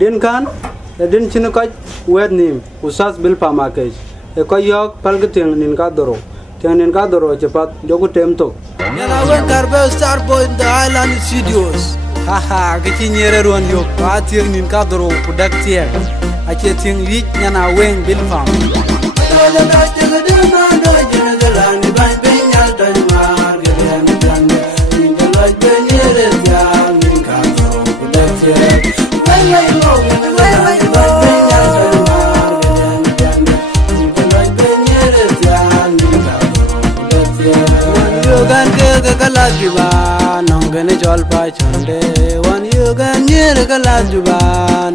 Din kan din chinu ka wed nim usas bil pamakej e ko yok palgating nin ka doro tianin ka doro cepat jogu tem tok yana wen karbe star boy in the island studios haha gici nyere ron yok patir nin ka doro kudak tier ake ting lik yana wen bil pam Galajuba, nongane jol pa chonde. Wan yoga nyere galajuba,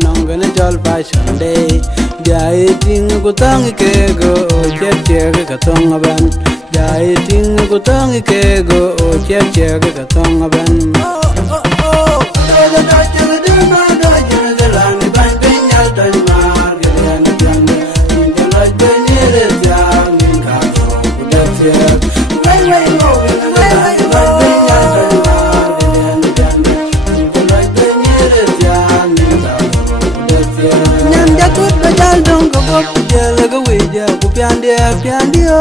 nongane jol pa chonde. Jai ting kutang kego, chep chep katong aban. Jai ting kutang kego, chep chep katong aban. Piandio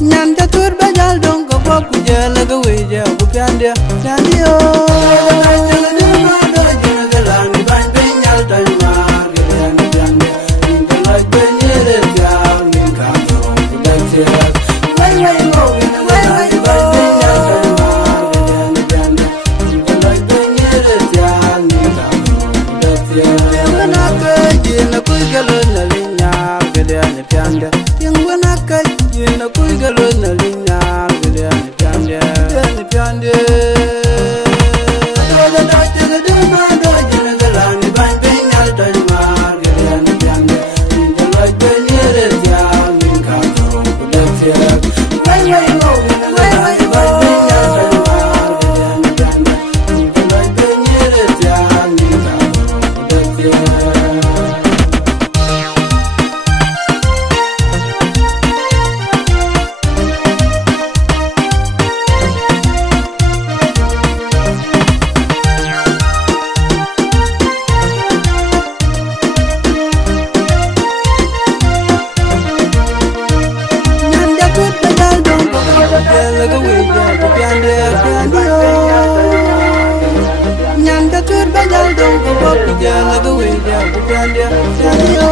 Nyanda tur bajal dong ko pop jala go weja bu piandia piandio Nyanda tur bajal dong ko pop jala go weja bu piandia piandio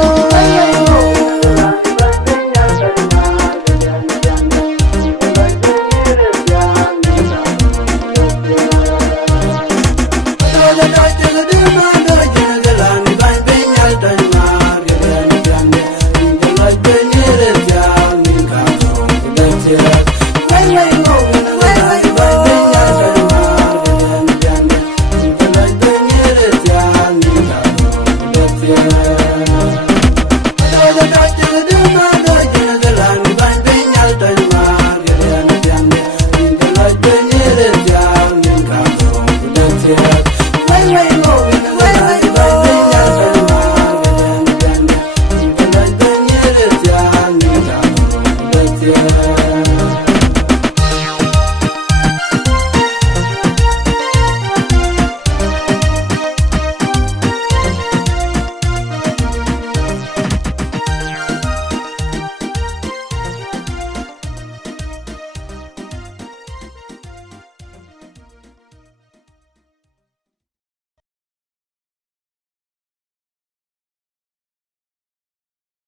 Hey,